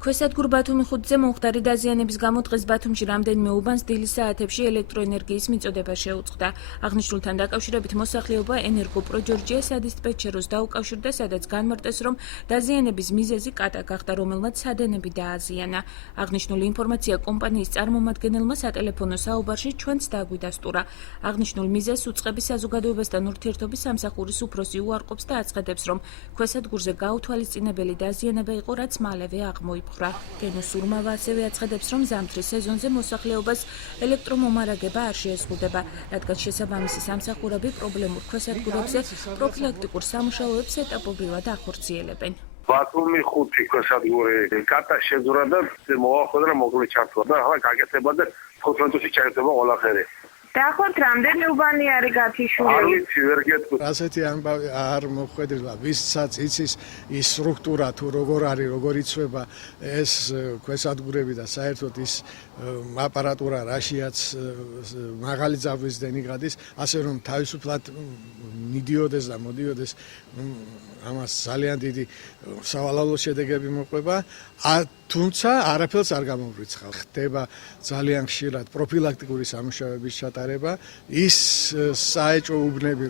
ქვესადგურ ბათუმი 5-ზე მომხდარი დაზიანების გამო დღეს ბათუმში რამდენიმე უბანს დილის საათებში ელექტროენერგიის მიწოდება შეუწყდა. აღნიშნულთან დაკავშირებით მოსახლეობა ენერგოპრო ჯორჯია სადისპეტჩეროს დაუკავშირდა, სადაც განმარტეს, რომ დაზიანების მიზეზი კატა გახდა, რომელმაც სადენები დააზიანა. აღნიშნული ინფორმაცია კომპანიის წარმომადგენელმა სატელეფონო საუბარში ჩვენც დაგვიდასტურა. აღნიშნულ მიზეზს უწყების საზოგადოებასთან ურთიერთობის სამსახურის უფროსი უარყოფს და აცხადებს, რომ ქვესადგურზე გაუთვალისწინებელი დაზიანება იყო, რაც მალევე აღმოიფხვრა. გენო სურმავა ასევე აცხადებს, რომ ზამთრის სეზონზე მოსახლეობას ელექტრომომარაგება არ შეეზღუდება, რადგან შესაბამისი სამსახურები პრობლემურ ქვესადგურებზე პროფილაქტიკურ სამუშაოებს ეტაპობრივად ახორციელებენ. ბათუმი 5 ქვესადგური კატა შეძურა და მოახვედრა მოკლე ჩართვა და ახლა გაკეთება და 15 წუთში ჩაერთება ყველაფერი. დაახლოებით რამდენი უბანი არის გათიშული? არ ვიცი, ვერ გეტყვი. ასეთი ამბავი არ მოხვედრილა, ვისაც იცის ის სტრუქტურა თუ როგორ არის, როგორ იცვება ეს ქვესადგურები და საერთოდ ის აპარატურა რაშიაც მაღალი ძაბვის დენი გადის, ასე რომ თავისუფლად მიდიოდეს და მოდიოდეს ამას ძალიან დიდი სავალალო შედეგები მოყვება, თუმცა არაფერს არ გამოვრიცხავ. ხდება ძალიან ხშირად პროფილაქტიკური სამუშაოების ჩატარება, ის საეჭვო უბნები,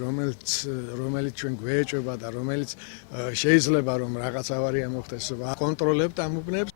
რომელიც ჩვენ გვეეჭვება და რომელიც შეიძლება რომ რაღაც ავარია მოხდეს, ვაკონტროლებთ ამ უბნებს.